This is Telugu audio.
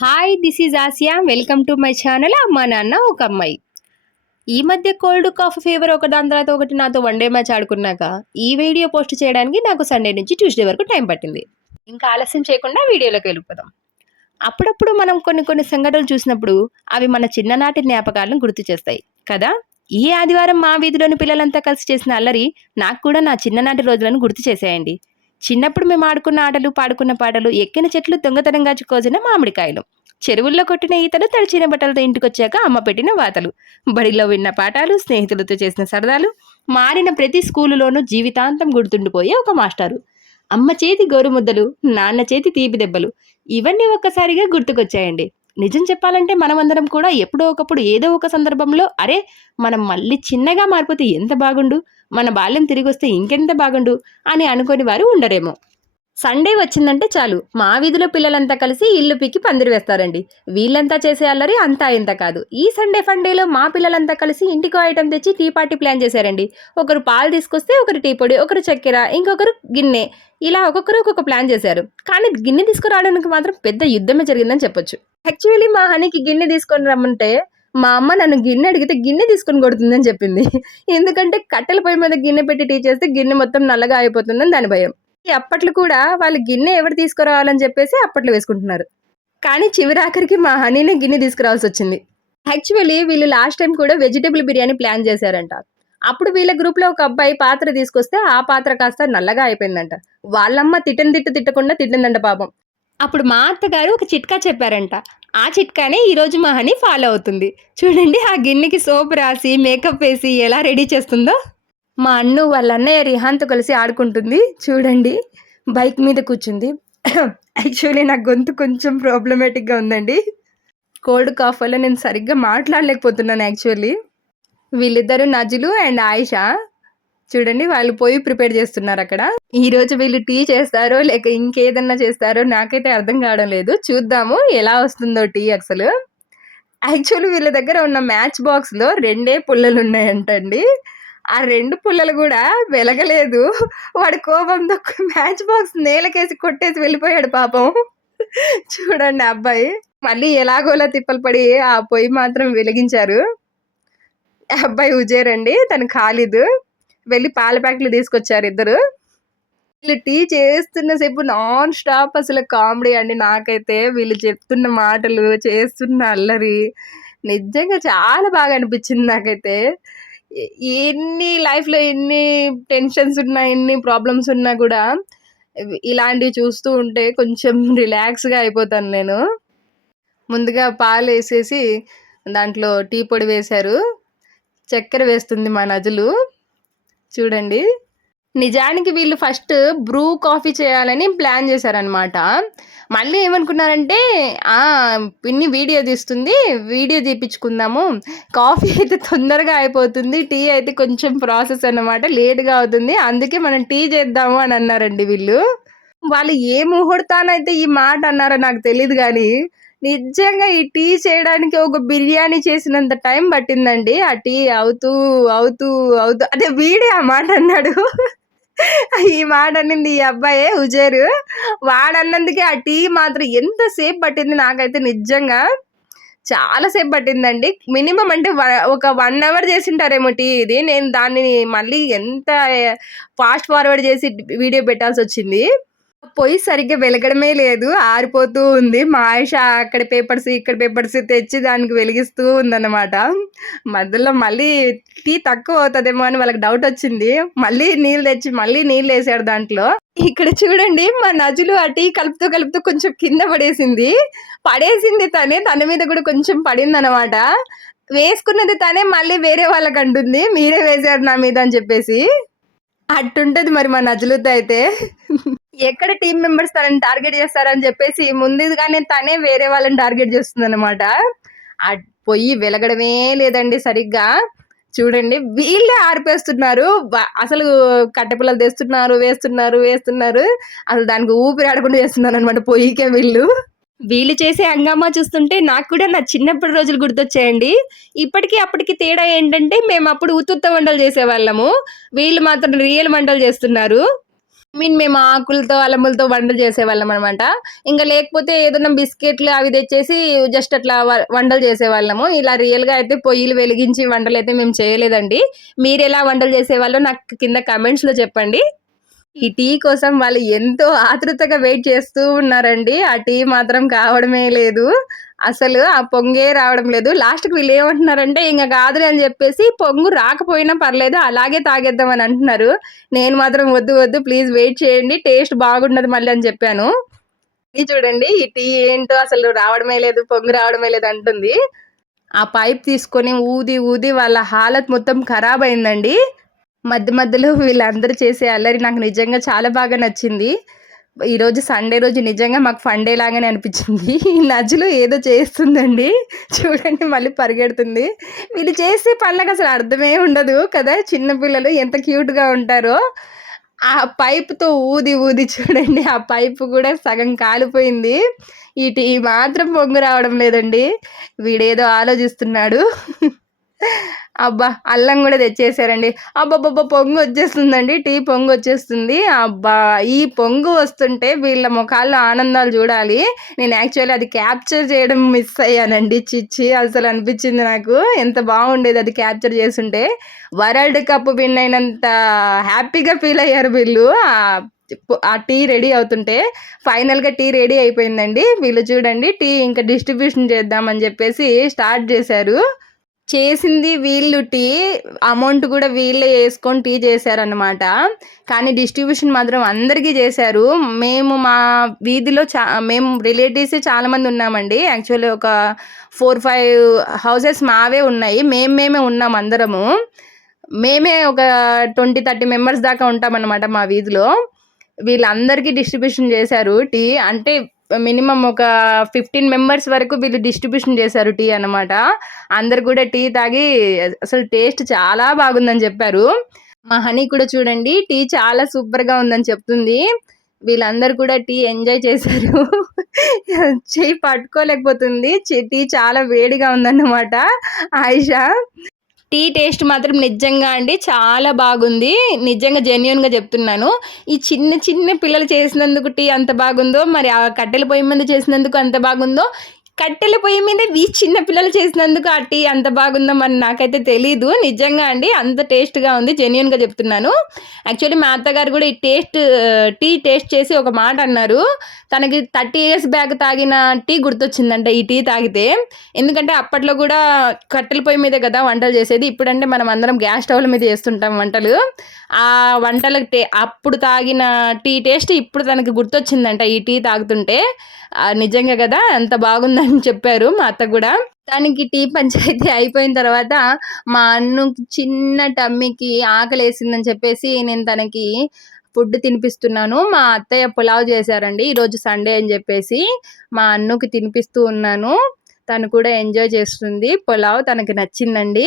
Hi this is Asia welcome to my channel అమ్మా నాన్న ఒక అమ్మాయి. ఈ మధ్య కోల్డ్ కాఫ్ ఫీవర్ ఒక దాని తర్వాత ఒకటి నాతో వన్ డే మ్యాచ్ ఆడుకున్నాక ఈ వీడియో పోస్ట్ చేయడానికి నాకు సండే నుంచి ట్యూస్డే వరకు టైం పట్టింది. ఇంకా ఆలస్యం చేయకుండా వీడియోలోకి వెళ్ళిపోదాం. అప్పుడప్పుడు మనం కొన్ని కొన్ని సంఘటనలు చూసినప్పుడు అవి మన చిన్ననాటి జ్ఞాపకాలను గుర్తు చేస్తాయి. కదా? ఈ ఆదివారం మా వీధిలోని పిల్లలంతా కలిసి చేసిన అల్లరి నాకు కూడా నా చిన్ననాటి రోజులను గుర్తు చేసేయండి. చిన్నప్పుడు మేము ఆడుకున్న ఆటలు పాడుకున్న పాటలు ఎక్కిన చెట్లు దొంగతనంగా కోసిన మామిడికాయలు. చెరువుల్లో కొట్టిన ఈతలు తడిచిన బట్టలతో ఇంటికొచ్చాక అమ్మ పెట్టిన వాతలు బడిలో విన్న పాఠాలు స్నేహితులతో చేసిన సరదాలు మారిన ప్రతి స్కూలులోనూ జీవితాంతం గుర్తుండిపోయే ఒక మాస్టారు. అమ్మ చేతి గోరుముద్దలు నాన్న చేతి తీపి దెబ్బలు ఇవన్నీ ఒక్కసారిగా గుర్తుకొచ్చాయండి. నిజం చెప్పాలంటే మనమందరం కూడా ఎప్పుడో ఒకప్పుడు ఏదో ఒక సందర్భంలో అరే మనం మళ్ళీ చిన్నగా మారిపోతే ఎంత బాగుండు? మన బాల్యం తిరిగి వస్తే ఇంకెంత బాగుండు? అని అనుకోని వారు ఉండరేమో. సండే వచ్చిందంటే చాలు. మా వీధిలో పిల్లలంతా కలిసి ఇల్లు పిక్కి పందిరి వేస్తారండి. వీళ్ళంతా చేసే అల్లరి అంతా ఇంత కాదు. ఈ సండే ఫండేలో మా పిల్లలంతా కలిసి ఇంటికో ఐటమ్ తెచ్చి టీ పార్టీ ప్లాన్ చేశారండి. ఒకరు పాలు తీసుకొస్తే ఒకరు టీ పొడి ఒకరు చక్కెర ఇంకొకరు గిన్నె. ఇలా ఒక్కొక్కరు ఒక్కొక్క ప్లాన్ చేశారు. కానీ గిన్నె తీసుకురావడానికి మాత్రం పెద్ద యుద్ధమే జరిగిందని చెప్పొచ్చు. యాక్చువల్లీ మా హనీకి గిన్నె తీసుకొని రమ్మంటే మా అమ్మ నన్ను గిన్నె అడిగితే గిన్నె తీసుకొని కొడుతుందని చెప్పింది. ఎందుకంటే కట్టెల పొయ్యి మీద గిన్నె పెట్టి టీ చేస్తే గిన్నె మొత్తం నల్లగా అయిపోతుందని దాని భయం. అప్పట్లో కూడా వాళ్ళు గిన్నె ఎవరు తీసుకురావాలని చెప్పేసి అప్పట్లో వేసుకుంటున్నారు. కానీ చివరాఖరికి మా హనీనే గిన్నె తీసుకురావాల్సి వచ్చింది. యాక్చువల్లీ వీళ్ళు లాస్ట్ టైం కూడా వెజిటేబుల్ బిర్యానీ ప్లాన్ చేశారంట. అప్పుడు వీళ్ళ గ్రూప్లో ఒక అబ్బాయి పాత్ర తీసుకొస్తే ఆ పాత్ర కాస్త నల్లగా అయిపోయిందంట. వాళ్ళమ్మ తిట్టని తిట్టు తిట్టకుండా తిట్టిందంట పాపం. అప్పుడు మా అత్తగారు ఒక చిట్కా చెప్పారంట. ఆ చిట్కానే ఈరోజు మా హనీ ఫాలో అవుతుంది. చూడండి ఆ గిన్నెకి సోప్ రాసి మేకప్ వేసి ఎలా రెడీ చేస్తుందో. మా అన్ను వాళ్ళ అన్నయ్య రిహాన్తో కలిసి ఆడుకుంటుంది. చూడండి బైక్ మీద కూర్చుంది. యాక్చువల్లీ నా గొంతు కొంచెం ప్రాబ్లమేటిక్గా ఉందండి. కోల్డ్ కాఫ్ వల్ల నేను సరిగ్గా మాట్లాడలేకపోతున్నాను యాక్చువల్లీ. వీళ్ళిద్దరు నజులు అండ్ ఆయిష. చూడండి వాళ్ళు పోయి ప్రిపేర్ చేస్తున్నారు అక్కడ. ఈ రోజు వీళ్ళు టీ చేస్తారో లేక ఇంకేదన్నా చేస్తారో నాకైతే అర్థం కావడం లేదు. చూద్దాము ఎలా వస్తుందో టీ అసలు. యాక్చువల్లీ వీళ్ళ దగ్గర ఉన్న మ్యాచ్ బాక్స్లో రెండే పుల్లలు ఉన్నాయంటండి ఆ రెండు పుల్లలు కూడా వెలగలేదు. వాడి కోపంతో మ్యాచ్ బాక్స్ నేలకేసి కొట్టేసి వెళ్ళిపోయాడు పాపం. చూడండి ఆ అబ్బాయి. మళ్ళీ ఎలాగోలా తిప్పలు పడి ఆ పొయ్యి మాత్రం వెలిగించారు. అబ్బాయి ఉజేరండి తను ఖాళీదు. వెళ్ళి పాల ప్యాకెట్లు తీసుకొచ్చారు ఇద్దరు. వీళ్ళు టీ చేస్తున్న సేపు నాన్ స్టాప్ అసలు కామెడీ అండి నాకైతే. వీళ్ళు చెప్తున్న మాటలు చేస్తున్న అల్లరి నిజంగా చాలా బాగా అనిపించింది నాకైతే. ఎన్ని లైఫ్లో ఎన్ని టెన్షన్స్ ఉన్నా ఎన్ని ప్రాబ్లమ్స్ ఉన్నా కూడా ఇలాంటివి చూస్తూ ఉంటే కొంచెం రిలాక్స్గా అయిపోతాను నేను. ముందుగా పాలు వేసేసి దాంట్లో టీ పొడి వేశారు. చక్కెర వేస్తుంది మా నజులు. చూడండి. నిజానికి వీళ్ళు ఫస్ట్ బ్రూ కాఫీ చేయాలని ప్లాన్ చేశారనమాట మళ్ళీ ఏమనుకున్నారంటే "ఆ, పిన్ని వీడియో తీస్తుంది వీడియో తీపించుకుందాము కాఫీ అయితే తొందరగా అయిపోతుంది టీ అయితే కొంచెం ప్రాసెస్ అన్నమాట లేట్గా అవుతుంది అందుకే మనం టీ చేద్దాము అని అన్నారండి వీళ్ళు. వాళ్ళు ఏ ముహూర్తానైతే ఈ మాట అన్నారో నాకు తెలియదు కానీ నిజంగా ఈ టీ చేయడానికి ఒక బిర్యానీ చేసినంత టైం పట్టిందండి. ఆ టీ అవుతూ అవుతూ అవుతూ అదే వీడే ఆ మాట అన్నాడు. ఈ మాట అన్నింది ఈ అబ్బాయే ఉజేరు వాడన్నందుకే ఆ టీ మాత్రం ఎంతసేపు పట్టింది నాకైతే నిజంగా చాలాసేపు పట్టిందండి. మినిమం అంటే ఒక వన్ అవర్ చేసింటారేమో టీ ఇది. నేను దాన్ని మళ్ళీ ఎంత ఫాస్ట్ ఫార్వర్డ్ చేసి వీడియో పెట్టాల్సి వచ్చింది పొయ్యి సరిగ్గా వెలగడమే లేదు. ఆరిపోతూ ఉంది. మా ఆయుష అక్కడ పేపర్స్ ఇక్కడ పేపర్స్ తెచ్చి దానికి వెలిగిస్తూ ఉందన్నమాట. మధ్యలో మళ్ళీ టీ తక్కువ అవుతుందేమో అని వాళ్ళకి డౌట్ వచ్చింది. మళ్ళీ నీళ్ళు తెచ్చి మళ్ళీ నీళ్ళు వేసాడు దాంట్లో. ఇక్కడ చూడండి మా నజులు ఆ టీ కలుపుతూ కలుపుతూ కొంచెం కింద పడేసింది. పడేసింది తనే తన మీద కూడా కొంచెం పడింది అనమాట వేసుకున్నది తనే మళ్ళీ వేరే వాళ్ళకి అంటుంది. మీరే వేశారు నా మీద అని చెప్పేసి. అట్టుంటది మరి మా నజులుతో అయితే. ఎక్కడ టీం మెంబర్స్ తనని టార్గెట్ చేస్తారని చెప్పేసి ముందుగానే తనే వేరే వాళ్ళని టార్గెట్ చేస్తుంది అనమాట ఆ పొయ్యి వెలగడమే లేదండి సరిగ్గా. చూడండి వీళ్ళే ఆర్పేస్తున్నారు. అసలు కట్టెపిల్లలు తెస్తున్నారు వేస్తున్నారు వేస్తున్నారు. అసలు దానికి ఊపిరి ఆడకుండా చేస్తున్నారు అనమాట పొయ్యికే వీళ్ళు. వీళ్ళు చేసే హంగామా చూస్తుంటే నాకు కూడా నా చిన్నప్పటి రోజులు గుర్తొచ్చాయండి. ఇప్పటికీ అప్పటికి తేడా ఏంటంటే మేము అప్పుడు ఉత్తుత్త వంటలు చేసేవాళ్ళము. వీళ్ళు మాత్రం రియల్ వంటలు చేస్తున్నారు. మీన్ మేము ఆకులతో అలములతో వంటలు చేసేవాళ్ళం అనమాట ఇంకా లేకపోతే ఏదైనా బిస్కెట్లు అవి తెచ్చేసి జస్ట్ అట్లా వంటలు చేసేవాళ్ళము. ఇలా రియల్గా అయితే పొయ్యిలు వెలిగించి వంటలు అయితే మేము చేయలేదండి. మీరు ఎలా వంటలు చేసేవాళ్ళో నాకు కింద కమెంట్స్లో చెప్పండి. ఈ టీ కోసం వాళ్ళు ఎంతో ఆతృతగా వెయిట్ చేస్తూ ఉన్నారండి. ఆ టీ మాత్రం కావడమే లేదు. అసలు ఆ పొంగే రావడం లేదు. లాస్ట్కి వీళ్ళు ఏమంటున్నారంటే ఇంకా కాదులే అని చెప్పేసి పొంగు రాకపోయినా పర్లేదు అలాగే తాగేద్దాం అని అంటున్నారు. నేను మాత్రం వద్దు వద్దు ప్లీజ్ వెయిట్ చేయండి టేస్ట్ బాగుండదు మళ్ళీ అని చెప్పాను. ఇది చూడండి ఈ టీ ఏంటో అసలు రావడమే లేదు పొంగు రావడమే లేదు అంటుంది. ఆ పైప్ తీసుకొని ఊది ఊది వాళ్ళ హాలత్ మొత్తం ఖరాబ్ అయిందండి. మధ్య మధ్యలో వీళ్ళందరూ చేసే అల్లరి నాకు నిజంగా చాలా బాగా నచ్చింది. ఈరోజు సండే రోజు నిజంగా మాకు ఫండే లాగానే అనిపించింది. ఈ నజులు ఏదో చేస్తుందండి. చూడండి మళ్ళీ పరిగెడుతుంది. వీళ్ళు చేసే పనులకు అసలు అర్థమే ఉండదు కదా. చిన్నపిల్లలు ఎంత క్యూట్గా ఉంటారో. ఆ పైపుతో ఊది ఊది చూడండి. ఆ పైపు కూడా సగం కాలిపోయింది. ఈ టీ మాత్రం పొంగు రావడం లేదండి. వీడేదో ఆలోచిస్తున్నాడు. అబ్బా అల్లం కూడా తెచ్చేసారండి. అబ్బబ్బబ్బా పొంగు వచ్చేస్తుందండి. టీ పొంగు వచ్చేస్తుంది. అబ్బా ఈ పొంగు వస్తుంటే వీళ్ళ ముఖాల్లో ఆనందాలు చూడాలి. నేను యాక్చువల్లీ అది క్యాప్చర్ చేయడం మిస్ అయ్యానండి. చిచ్చి అసలు అనిపించింది నాకు. ఎంత బాగుండేది అది క్యాప్చర్ చేస్తుంటే. వరల్డ్ కప్ విన్ అయినంత హ్యాపీగా ఫీల్ అయ్యారు వీళ్ళు. ఆ టీ రెడీ అవుతుంటే ఫైనల్గా టీ రెడీ అయిపోయిందండి. వీళ్ళు చూడండి టీ ఇంకా డిస్ట్రిబ్యూషన్ చేద్దామని చెప్పేసి స్టార్ట్ చేశారు. చేసింది వీళ్ళు టీ అమౌంట్ కూడా వీళ్ళే వేసుకొని టీ చేశారనమాట కానీ డిస్ట్రిబ్యూషన్ మాత్రం అందరికీ చేశారు. మేము మా వీధిలో చా మేము రిలేటివ్స్ చాలామంది ఉన్నామండి. యాక్చువల్లీ ఒక ఫోర్ ఫైవ్ హౌసెస్ మావే ఉన్నాయి. మేము మేమే ఉన్నాం అందరము. మేమే ఒక ట్వంటీ థర్టీ మెంబర్స్ దాకా ఉంటామన్నమాట మా వీధిలో. వీళ్ళందరికీ డిస్ట్రిబ్యూషన్ చేశారు టీ. అంటే మినిమం ఒక ఫిఫ్టీన్ మెంబర్స్ వరకు వీళ్ళు డిస్ట్రిబ్యూషన్ చేశారు టీ అనమాట అందరు కూడా టీ తాగి అసలు టేస్ట్ చాలా బాగుందని చెప్పారు. మా హనీ కూడా చూడండి టీ చాలా సూపర్గా ఉందని చెప్తుంది. వీళ్ళందరూ కూడా టీ ఎంజాయ్ చేశారు. చెయ్యి పట్టుకోలేకపోతుంది. టీ చాలా వేడిగా ఉందన్నమాట. ఆయిషా టీ టేస్ట్ మాత్రం నిజంగా అండి చాలా బాగుంది. నిజంగా జెన్యున్గా చెప్తున్నాను. ఈ చిన్న చిన్న పిల్లలు చేసినందుకు టీ అంత బాగుందో మరి ఆ కట్టెల పొయ్యి మీద చేసినందుకు అంత బాగుందో కట్టెల పొయ్యి మీద వీ చిన్న పిల్లలు చేసినందుకు ఆ టీ అంత బాగుందో మరి నాకైతే తెలీదు. నిజంగా అండి అంత టేస్ట్గా ఉంది జెన్యున్గా చెప్తున్నాను. యాక్చువల్లీ మా అత్తగారు కూడా ఈ టేస్ట్ టీ టేస్ట్ చేసి ఒక మాట అన్నారు. తనకి థర్టీ ఇయర్స్ బ్యాక్ తాగిన టీ గుర్తొచ్చిందంట ఈ టీ తాగితే. ఎందుకంటే అప్పట్లో కూడా కట్టెల పొయ్యి మీదే కదా వంటలు చేసేది. ఇప్పుడంటే మనం అందరం గ్యాస్ స్టవ్ల మీద చేస్తుంటాం వంటలు. ఆ వంటలకు టే అప్పుడు తాగిన టీ టేస్ట్ ఇప్పుడు తనకి గుర్తొచ్చిందంట. ఈ టీ తాగుతుంటే నిజంగా కదా ఎంత బాగుందని చెప్పారు మా అత్త కూడా. తనకి టీ పంచాయతీ అయిపోయిన తర్వాత మా అన్ను చిన్న టమ్మికి ఆకలి వేసిందని చెప్పేసి నేను తనకి ఫుడ్ తినిపిస్తున్నాను. మా అత్తయ్య పులావ్ చేశారండి. ఈరోజు సండే అని చెప్పేసి మా అన్నుకి తినిపిస్తూ ఉన్నాను. తను కూడా ఎంజాయ్ చేస్తుంది. పులావ్ తనకి నచ్చిందండి.